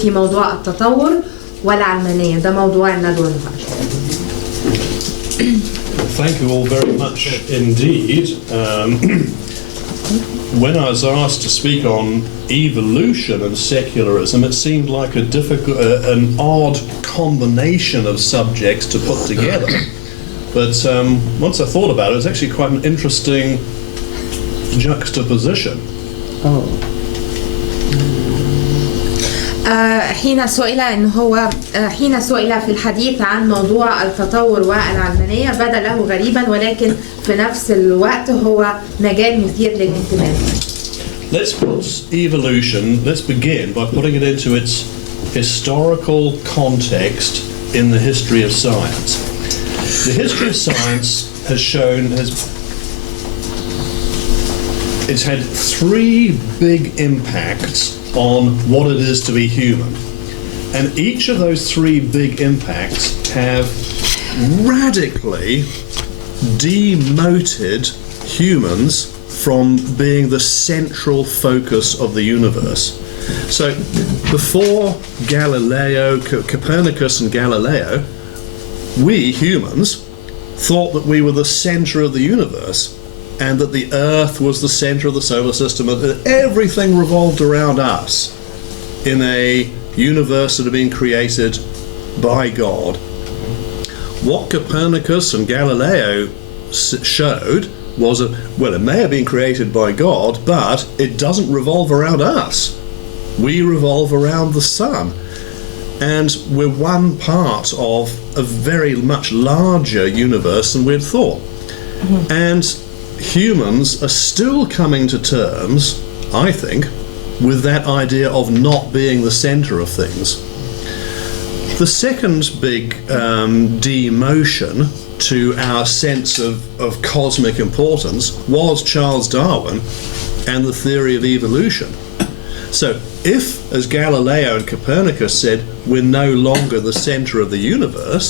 في موضوع التطور والعلمانية. ده موضوع الندوة النهاردة. Thank you all very much indeed. When I was asked to speak on evolution and secularism, it seemed like an odd combination of subjects to put together. But once I thought about it, it's actually quite an interesting juxtaposition. حين سئل في الحديث عن موضوع التطور والعلمانية بدا له غريبا، ولكن في نفس الوقت هو مجال مثير للاهتمام. Let's begin by putting it into its historical context in the history of science. The history of science it's had three big impacts on what it is to be human. And each of those three big impacts have radically demoted humans from being the central focus of the universe. So before Copernicus and Galileo, we humans thought that we were the center of the universe, and that the Earth was the center of the solar system, and that everything revolved around us in a universe that had been created by God. What Copernicus and Galileo showed was that, well, it may have been created by God, but it doesn't revolve around us. We revolve around the sun. And we're one part of a very much larger universe than we'd thought. And humans are still coming to terms, I think, with that idea of not being the center of things. The second big demotion to our sense of cosmic importance was Charles Darwin and the theory of evolution. So if, as Galileo and Copernicus said, we're no longer the center of the universe,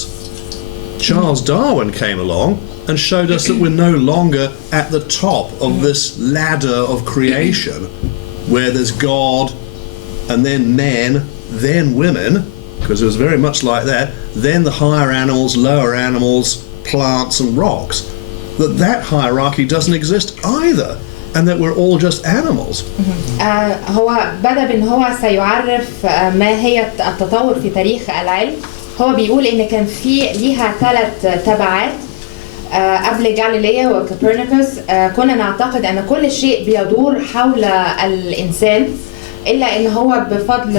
Charles Darwin came along and showed us that we're no longer at the top of this ladder of creation where there's God and then men, then women, because it was very much like that, then the higher animals, lower animals, plants and rocks. That hierarchy doesn't exist either, and that we're all just animals. هو بدأ بأن هو سيعرف ما هي التطور في تاريخ العلم. هو بيقول إن كان في ليها 3 تبعات. قبل جاليليو وكوبرنيكوس كنا نعتقد أن كل شيء بيدور حول الإنسان، إلا إن هو بفضل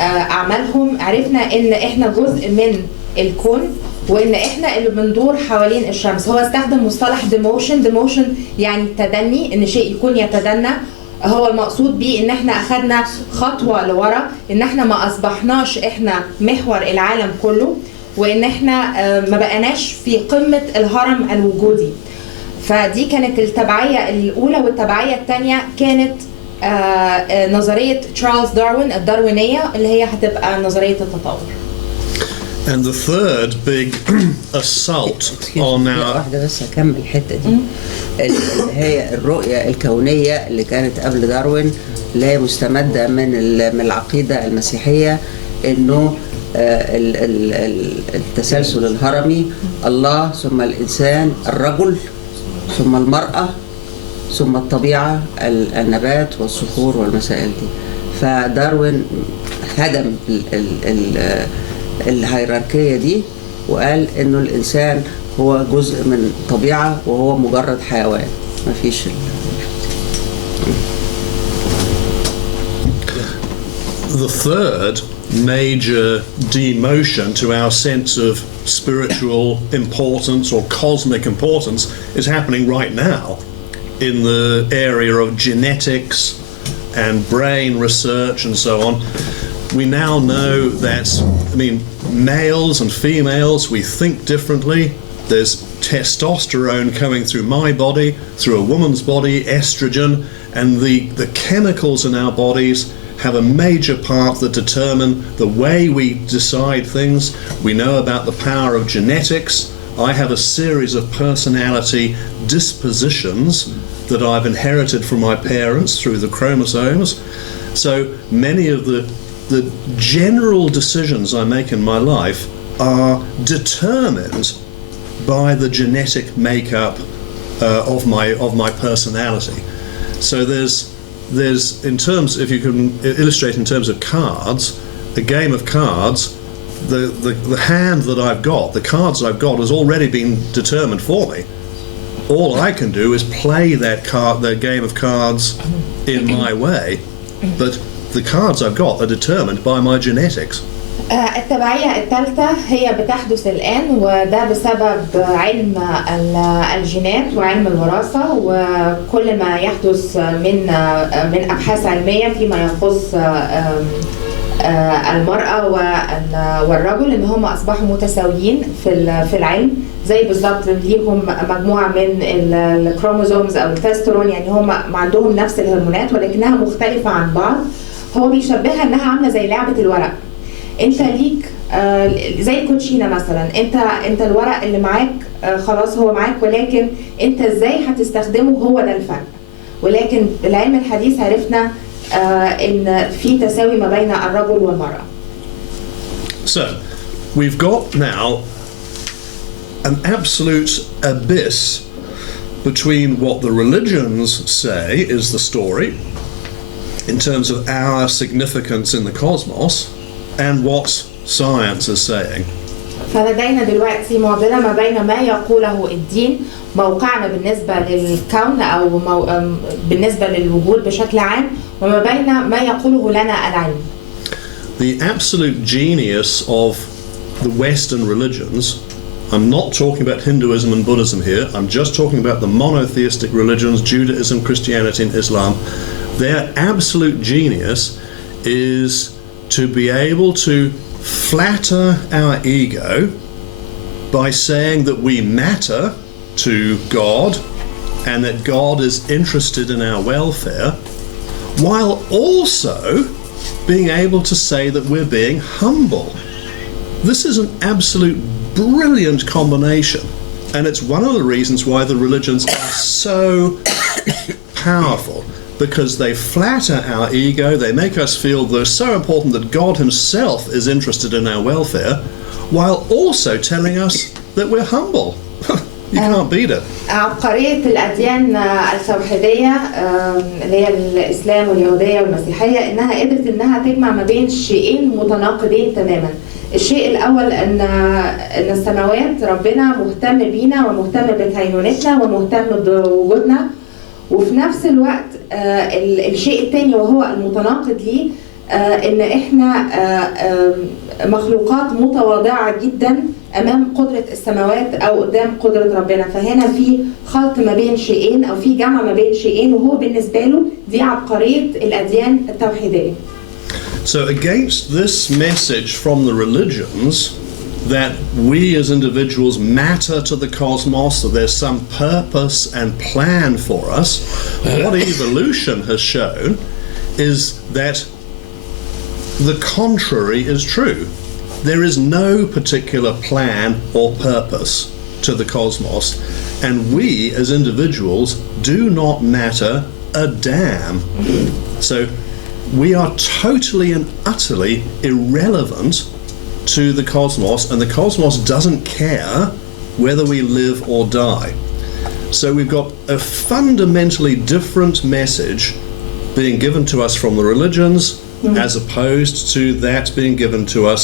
أعمالهم عرفنا إن إحنا جزء من الكون، وإن إحنا اللي بندور حوالين الشمس. هو استخدم مصطلح demotion يعني تدني، إن شيء يكون يتدنى. هو المقصود بيه إن إحنا أخذنا خطوة لورا، إن إحنا ما أصبحناش إحنا محور العالم كله، وإن إحنا ما بقناش في قمة الهرم الوجودي. فدي كانت التبعية الأولى، والتبعية الثانية كانت نظرية تشارلز داروين الداروينية اللي هي هتبقى نظرية التطور. And the third big assault on our واحدة بس أكمل الحتة دي، اللي هي الرؤية الكونية اللي كانت قبل داروين، اللي هي مستمدة من العقيدة المسيحية، إنه التسلسل الهرمي، الله ثم الإنسان، الرجل ثم المرأة ثم الطبيعة، النبات والصخور والمسائل دي. فداروين هدم الهيراركية دي وقال إنه الإنسان هو جزء من طبيعة وهو مجرد حيوان، ما فيش. The third major demotion to our sense of spiritual importance or cosmic importance is happening right now in the area of genetics and brain research and so on. We now know that, males and females, we think differently. There's testosterone coming through my body, through a woman's body, estrogen, and the chemicals in our bodies have a major part that determine the way we decide things. We know about the power of genetics. I have a series of personality dispositions that I've inherited from my parents through the chromosomes. So many of the the general decisions I make in my life are determined by the genetic makeup of my personality. So there's in terms, if you can illustrate in terms of cards, a game of cards, the hand that I've got, the cards I've got, has already been determined for me. All I can do is play the game of cards in my way, but the cards I've got are determined by my genetics. التبعية الثالثة هي بتحدث الآن، وده بسبب علم الجينات وعلم الوراثة، وكل ما يحدث من أبحاث علمية فيما يخص المرأة والرجل، إن هم أصبحوا متساويين في العلم، زي بالظبط ليهم مجموعة من الكروموزومز أو التسترون، يعني هم عندهم نفس الهرمونات ولكنها مختلفة عن بعض. هو بيشبهها إنها عاملة زي لعبة الورق. انت ليك زي الكوتشينه مثلا، انت الورق اللي معاك خلاص هو معاك، ولكن انت ازاي هتستخدمه هو ده الفرق. ولكن بالعلم الحديث عرفنا ان في تساوي ما بين الرجل والمراه. So we've got now an absolute abyss between what the religions say is the story in terms of our significance in the cosmos and what science is saying. فلدينا دلوقتي معضلة ما بين ما يقوله الدين، موقعنا بالنسبة للكون أو بالنسبة للوجود بشكل عام، وما بين ما يقوله لنا العلم. The absolute genius of the Western religions, I'm not talking about Hinduism and Buddhism here, I'm just talking about the monotheistic religions, Judaism, Christianity and Islam. Their absolute genius is to be able to flatter our ego by saying that we matter to God and that God is interested in our welfare, while also being able to say that we're being humble. This is an absolute brilliant combination, and it's one of the reasons why the religions are so powerful. Because they flatter our ego, they make us feel they're so important that God himself is interested in our welfare, while also telling us that we're humble. You can't beat it. عبقرية الأديان التوحيدية اللي هي الإسلام واليهودية والمسيحية إنها قدرت إنها تجمع ما بين شيئين متناقضين تماما. الشيء الأول إن السماوات ربنا مهتم بينا ومهتم بكينونتنا ومهتم بوجودنا، وفي نفس الوقت الشيء الثاني وهو المتناقض ليه ان احنا مخلوقات متواضعة جدا امام قدرة السماوات او قدام قدرة ربنا. فهنا في خلط ما بين شيئين او في جمع ما بين شيئين، وهو بالنسبة له دي عبقرية الاديان التوحيدية. So against this message from the religions that we as individuals matter to the cosmos, that there's some purpose and plan for us, what evolution has shown is that the contrary is true. There is no particular plan or purpose to the cosmos, and we as individuals do not matter a damn. So we are totally and utterly irrelevant to the cosmos, and the cosmos doesn't care whether we live or die. So we've got a fundamentally different message being given to us from the religions as opposed to that being given to us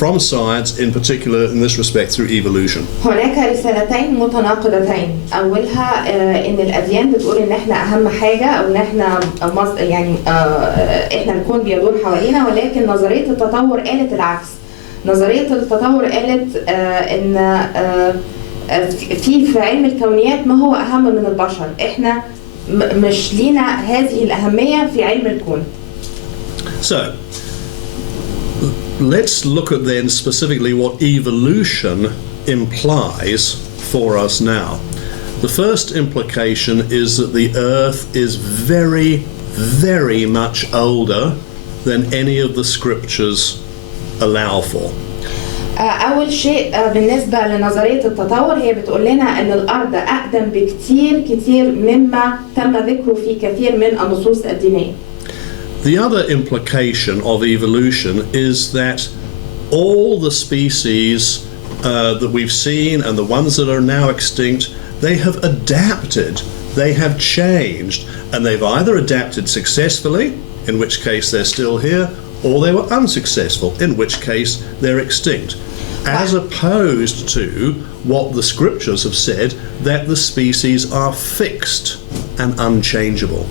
from science, in particular in this respect through evolution. هناك رسالتين متناقضتين. أولها إن الأديان بتقول إن إحنا أهم حاجة أو إن إحنا يعني إحنا الكون بيدور حوالينا، ولكن نظرية التطور قالت العكس. نظرية التطور قالت إن في علم الكونيات ما هو أهم من البشر. إحنا مش لينا هذه الأهمية في علم الكون. So let's look at then specifically what evolution implies for us now. The first implication is that the Earth is very, very much older than any of the scriptures allow for. أول شيء بالنسبة لنظرية التطور هي بتقول لنا أن الأرض أقدم بكتير كتير مما تم ذكره في كثير من النصوص الدينية. The other implication of evolution is that all the species that we've seen and the ones that are now extinct, they have adapted, they have changed, and they've either adapted successfully, in which case they're still here, or they were unsuccessful, in which case they're extinct, as opposed to what the scriptures have said, that the species are fixed and unchangeable.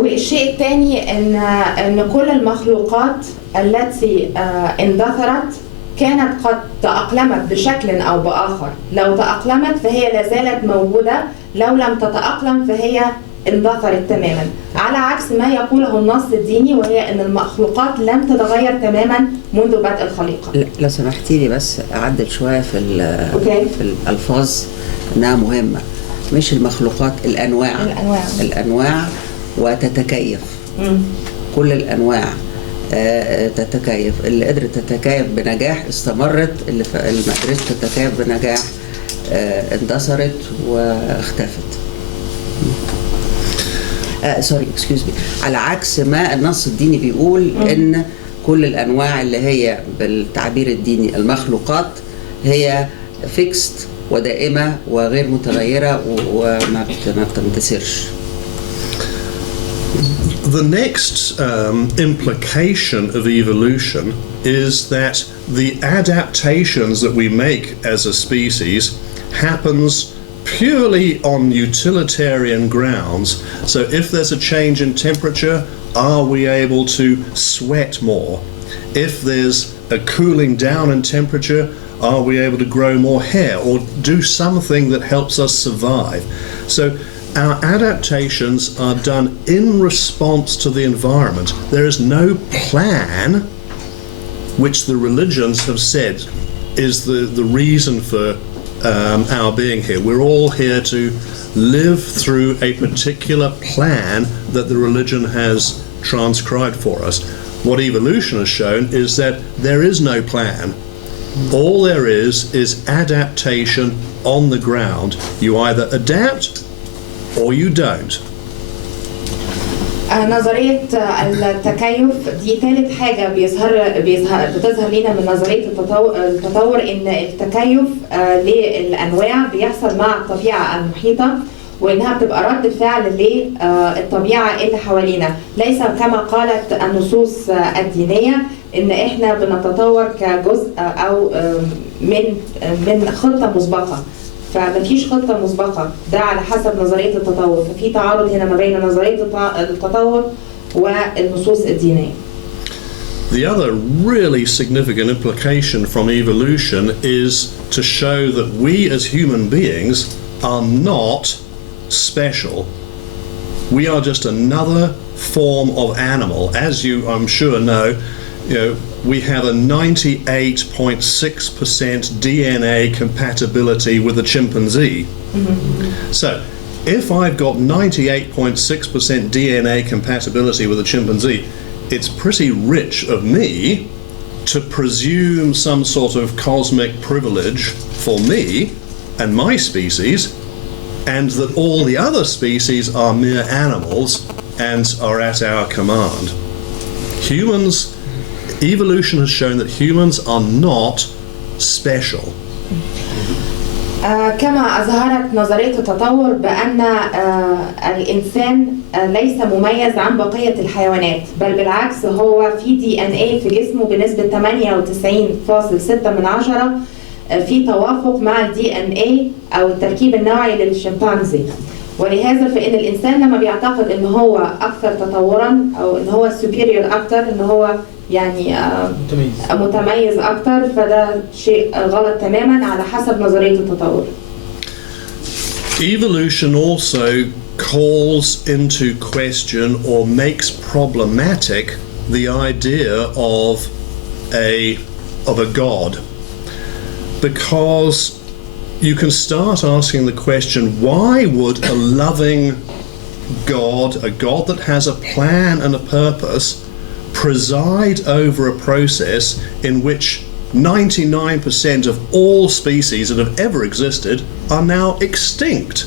والشيء الثاني ان كل المخلوقات التي اندثرت كانت قد تأقلمت بشكل أو بآخر. لو تأقلمت فهي لا زالت موجودة، لو لم تتأقلم فهي اندثرت تماما، على عكس ما يقوله النص الديني، وهي أن المخلوقات لم تتغير تماما منذ بدء الخليقة. لو سمحتي لي بس أعدل شوية في الألفاظ إنها مهمة. مش المخلوقات، الأنواع وتتكيف. كل الأنواع تتكيف. اللي قدرت تتكيف بنجاح استمرت، اللي ما قدرتش تتكيف بنجاح اندثرت واختفت. سوري اكسكيوز مي. على عكس ما النص الديني بيقول ان كل الانواع اللي هي بالتعبير الديني المخلوقات هي فيكست ودائمه وغير متغيره وما بتندثرش. The next implication of evolution is that the adaptations that we make as a species happens purely on utilitarian grounds. So if there's a change in temperature, are we able to sweat more? If there's a cooling down in temperature, are we able to grow more hair or do something that helps us survive? So our adaptations are done in response to the environment. There is no plan which the religions have said is the reason for our being here. We're all here to live through a particular plan that the religion has transcribed for us. What evolution has shown is that there is no plan. All there is adaptation on the ground. You either adapt or you don't. نظرية التكيف دي ثالث حاجة بتظهر لنا من نظرية التطور، إن التكيف للأنواع بيحصل مع الطبيعة المحيطة، وإنها بتبقى رد فعل للطبيعة اللي حوالينا، ليس كما قالت النصوص الدينية إن إحنا بنتطور كجزء أو من خطة مسبقة. فمفيش خطة مسبقة، ده على حسب نظرية التطور. ففي تعارض هنا ما بين نظرية التطور والنصوص الدينية. The other really significant implication from evolution is to show that we as human beings are not special. We are just another form of animal. As you, I'm sure, know, we have a 98.6% DNA compatibility with a chimpanzee. So, if I've got 98.6% DNA compatibility with a chimpanzee, it's pretty rich of me to presume some sort of cosmic privilege for me and my species, and that all the other species are mere animals and are at our command. Evolution has shown that humans are not special. كما أظهرت نظرية التطور بأن الإنسان ليس مميز عن بقية الحيوانات، بل بالعكس هو في DNA في جسمه بنسبة 98.6% في توافق مع DNA أو التركيب النوعي للشمبانزي. ولهذا فإن الإنسان لما بيعتقد إن هو أكثر تطورا أو إن هو superior أكثر، إن هو يعني متميز أكثر، فده شيء غلط تماما على حسب نظرية التطور. Evolution also calls into question or makes problematic the idea of a God, because you can start asking the question, why would a loving God, a God that has a plan and a purpose, preside over a process in which 99% of all species that have ever existed are now extinct?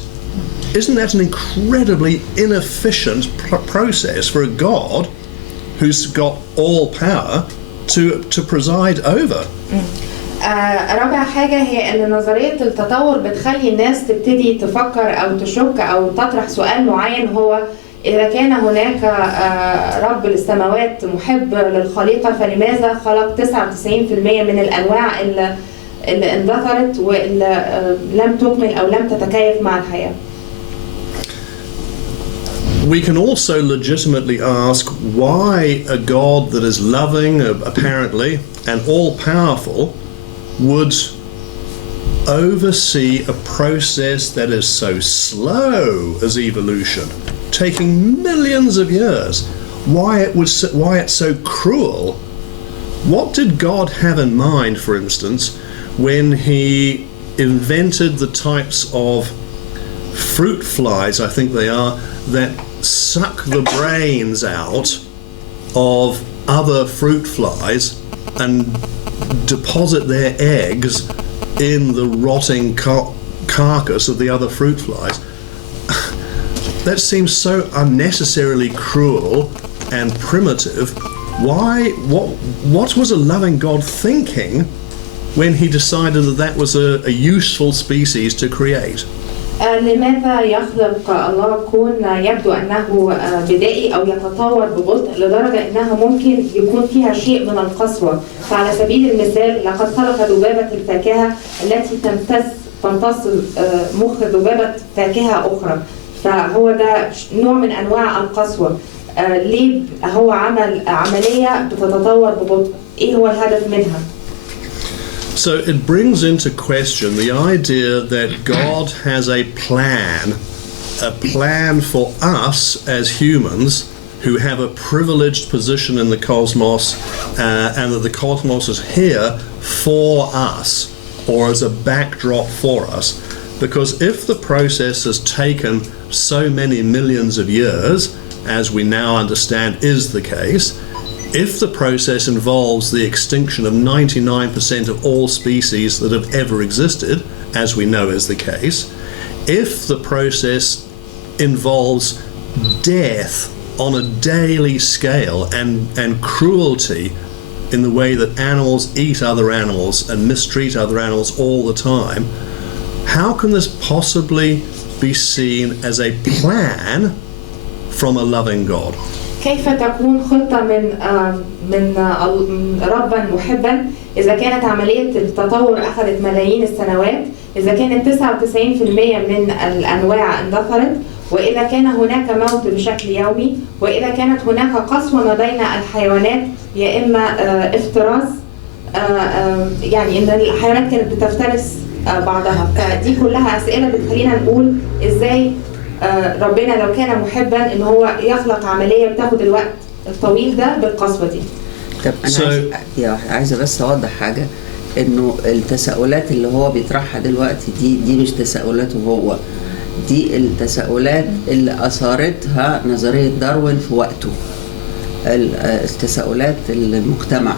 Isn't that an incredibly inefficient process for a God who's got all power to preside over? رابع حاجة هي أن نظرية التطور بتخلي الناس تبتدي تفكر أو تشك أو تطرح سؤال معين، هو إذا كان هناك رب السماوات محب للخليقة، فلماذا خلق 99% من الأنواع اللي اندثرت واللي لم تكمل أو لم تتكيف مع الحياة؟ We can also legitimately ask why a God that is loving, apparently, and all-powerful would oversee a process that is so slow as evolution, taking millions of years. Why it's so cruel. What did God have in mind, for instance, when he invented the types of fruit flies, I think they are, that suck the brains out of other fruit flies and deposit their eggs in the rotting carcass of the other fruit flies? That seems so unnecessarily cruel and primitive. What was a loving God thinking when he decided that was a useful species to create? لماذا يخلق الله كون يبدو أنه بدائي أو يتطور ببطء لدرجة أنها ممكن يكون فيها شيء من القسوة؟ فعلى سبيل المثال لقد خلق ذبابة الفاكهة التي تمتص مخ ذبابة فاكهة أخرى، فهو ده نوع من أنواع القسوة. ليه هو عمل عملية بتتطور ببطء؟ إيه هو الهدف منها؟ So it brings into question the idea that God has a plan for us as humans who have a privileged position in the cosmos, and that the cosmos is here for us, or as a backdrop for us. Because if the process has taken so many millions of years, as we now understand is the case, if the process involves the extinction of 99% of all species that have ever existed, as we know is the case, if the process involves death on a daily scale and cruelty in the way that animals eat other animals and mistreat other animals all the time, how can this possibly be seen as a plan from a loving God? كيف تكون خطة من ربا محبا إذا كانت عملية التطور أخذت ملايين السنوات، إذا كانت 99% من الأنواع اندثرت، وإذا كان هناك موت بشكل يومي، وإذا كانت هناك قسوة ما بين الحيوانات، يا إما افتراس، يعني إن الحيوانات كانت بتفترس بعضها. فدي كلها أسئلة بتخلينا نقول إزاي ربنا لو كان محبا ان هو يخلق عمليه بتاخد الوقت الطويل ده بالقسوه دي. طب انا عايزه بس اوضح حاجه، انه التساؤلات اللي هو بيطرحها دلوقتي دي مش تساؤلاته هو، دي التساؤلات اللي اثارتها نظريه داروين في وقته، التساؤلات المجتمع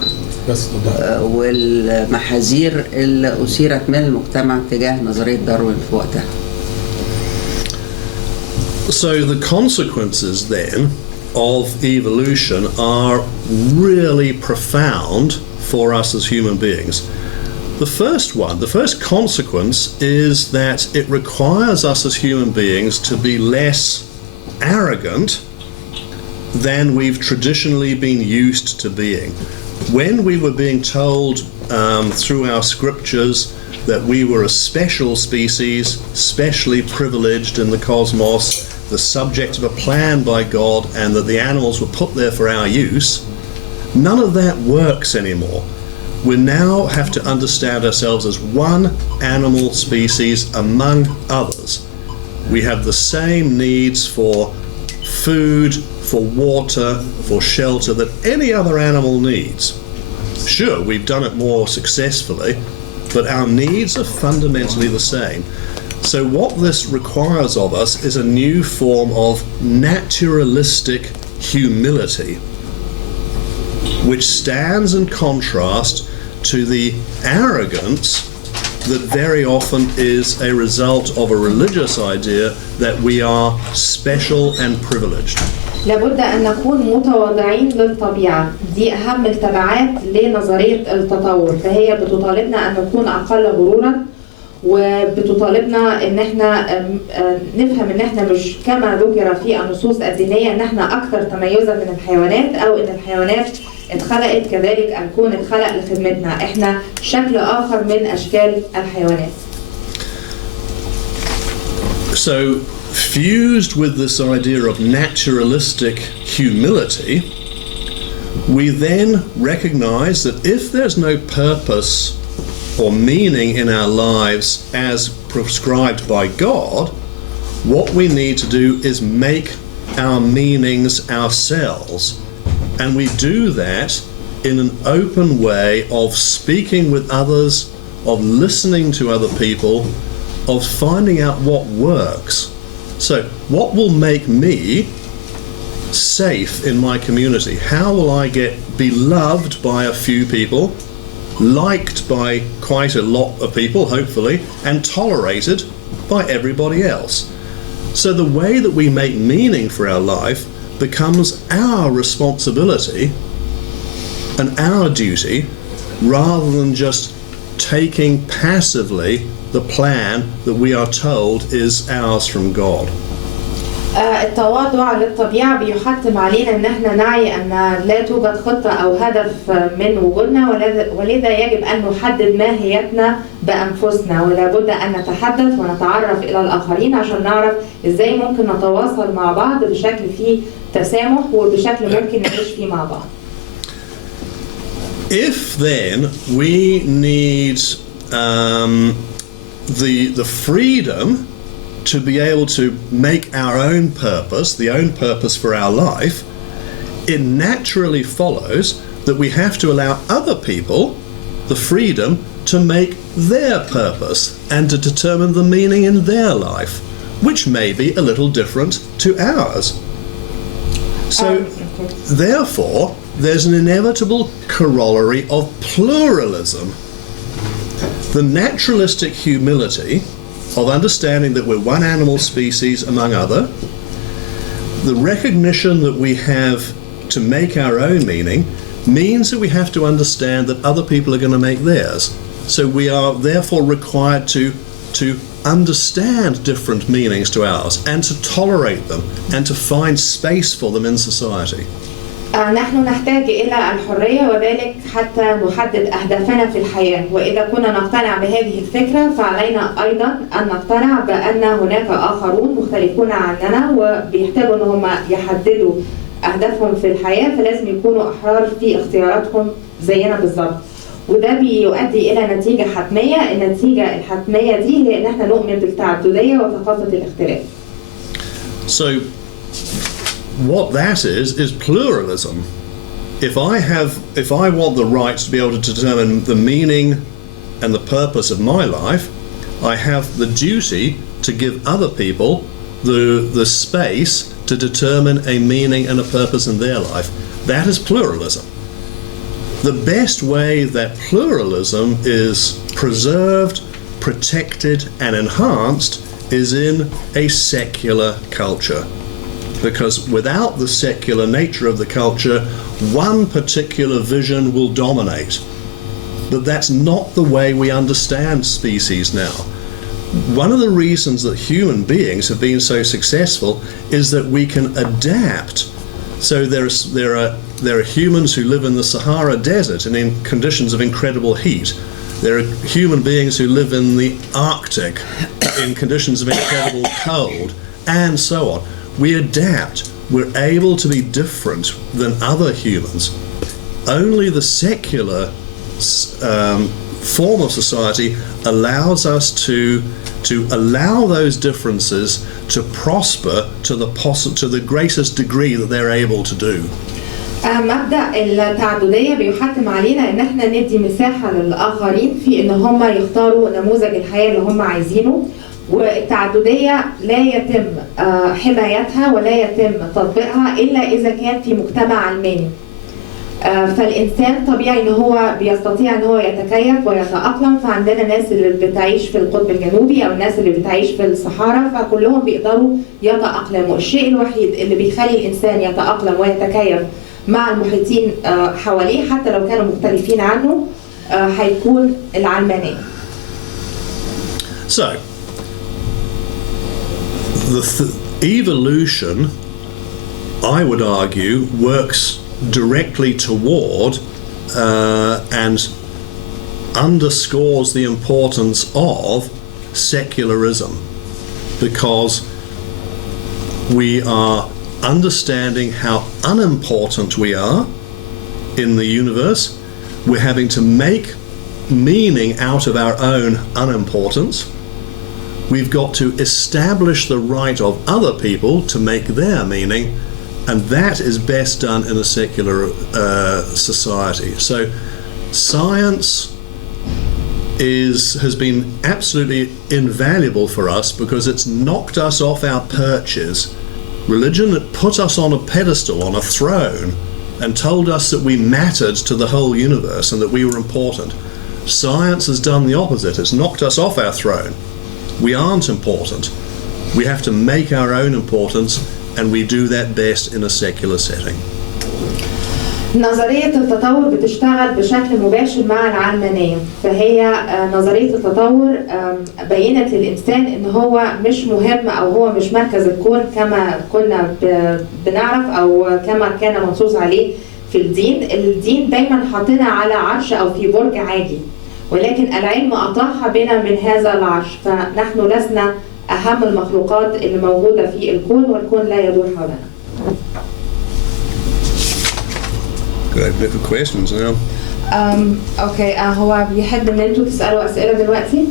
والمحاذير اللي اثيرت من المجتمع تجاه نظريه داروين في وقتها. So the consequences then of evolution are really profound for us as human beings. The first consequence is that it requires us as human beings to be less arrogant than we've traditionally been used to being. When we were being told through our scriptures that we were a special species, specially privileged in the cosmos, the subject of a plan by God, and that the animals were put there for our use, none of that works anymore. We now have to understand ourselves as one animal species among others. We have the same needs for food, for water, for shelter that any other animal needs. Sure, we've done it more successfully, but our needs are fundamentally the same. So what this requires of us is a new form of naturalistic humility, which stands in contrast to the arrogance that very often is a result of a religious idea that we are special and privileged. لابد أن نكون متواضعين للطبيعة. دي أهم التبعات لنظرية التطور، فهي بتطالبنا أن نكون أقل غرورا، وبتطالبنا ان احنا نفهم ان احنا مش كما ذكر في النصوص الدينيه ان احنا اكثر تميزا من الحيوانات، او ان الحيوانات اتخلقت كذلك الكون اتخلق لخدمتنا، احنا شكل اخر من اشكال الحيوانات. So fused with this idea of naturalistic humility, we then recognize that if there's no purpose or meaning in our lives as prescribed by God, what we need to do is make our meanings ourselves. And we do that in an open way of speaking with others, of listening to other people, of finding out what works. So, what will make me safe in my community? How will I get beloved by a few people, liked by quite a lot of people, hopefully, and tolerated by everybody else? So the way that we make meaning for our life becomes our responsibility and our duty, rather than just taking passively the plan that we are told is ours from God. التواضع للطبيعة بيحتم علينا ان احنا نعي ان لا توجد خطة او هدف من وجودنا، ولذا يجب ان نحدد ماهيتنا بانفسنا، ولا بد ان نتحدث ونتعرف الى الاخرين عشان نعرف ازاي ممكن نتواصل مع بعض بشكل فيه تسامح وبشكل ممكن نعيش فيه مع بعض. If then we need the freedom to be able to make our own purpose, the own purpose for our life, it naturally follows that we have to allow other people the freedom to make their purpose and to determine the meaning in their life, which may be a little different to ours. So, therefore, there's an inevitable corollary of pluralism. The naturalistic humility of understanding that we're one animal species among other, the recognition that we have to make our own meaning means that we have to understand that other people are going to make theirs. So we are therefore required to understand different meanings to ours and to tolerate them and to find space for them in society. نحن نحتاج إلى الحرية، وذلك حتى نحدد أهدافنا في الحياة، وإذا كنا نقتنع بهذه الفكرة فعلينا أيضا أن نقتنع بأن هناك آخرون مختلفون عننا وبيحتاجوا أن هم يحددوا أهدافهم في الحياة، فلازم يكونوا أحرار في اختياراتهم زينا بالضبط. وده بيؤدي إلى نتيجة حتمية، النتيجة الحتمية دي هي إن احنا نؤمن بالتعددية وثقافة الاختلاف. So what that is pluralism. If I want the right to be able to determine the meaning and the purpose of my life, I have the duty to give other people the space to determine a meaning and a purpose in their life. That is pluralism. The best way that pluralism is preserved, protected, and enhanced is in a secular culture. Because without the secular nature of the culture, one particular vision will dominate. But that's not the way we understand species now. One of the reasons that human beings have been so successful is that we can adapt. So there are humans who live in the Sahara Desert and in conditions of incredible heat. There are human beings who live in the Arctic in conditions of incredible cold, and so on. We adapt. We're able to be different than other humans. Only the secular form of society allows us to allow those differences to prosper to the greatest degree that they're able to do. مبدأ التعددية بيحتم علينا ان احنا ندي مساحة للآخرين في ان هم يختاروا نموذج الحياة اللي هم عايزينه، والتعددية لا يتم حمايتها ولا يتم تطبيقها إلا إذا كان في مجتمع علماني. فالإنسان طبيعي إن هو بيستطيع إن هو يتكيف ويتأقلم. فعندنا ناس اللي بتعيش في القطب الجنوبي أو الناس اللي بتعيش في الصحراء، فكلهم بيقدروا يتأقلموا. الشيء الوحيد اللي بيخلي الإنسان يتأقلم ويتكيف مع المحيطين حواليه حتى لو كانوا مختلفين عنه هيكون العلمانية. So, evolution, I would argue, works directly toward and underscores the importance of secularism, because we are understanding how unimportant we are in the universe. We're having to make meaning out of our own unimportance. We've got to establish the right of other people to make their meaning, and that is best done in a secular society. So science has been absolutely invaluable for us because it's knocked us off our perches. Religion put us on a pedestal, on a throne, and told us that we mattered to the whole universe and that we were important. Science has done the opposite. It's knocked us off our throne. We aren't important. We have to make our own importance, and we do that best in a secular setting. نظرية التطور بتشتغل بشكل مباشر مع العلمانية. فهي نظرية التطور بينت للإنسان إن هو مش مهم أو هو مش مركز الكون كما كنا بنعرف أو كما كان منصوص عليه في الدين. الدين دايما حاطنا على عرش أو في برج عاجي، ولكن العلم أطاح بنا من هذا العرش، فنحن لسنا أهم المخلوقات اللي موجودة في الكون، والكون لا يدور حولنا. Good questions now. اوكي هو بيحب ان انتوا تسألوا أسئلة دلوقتي؟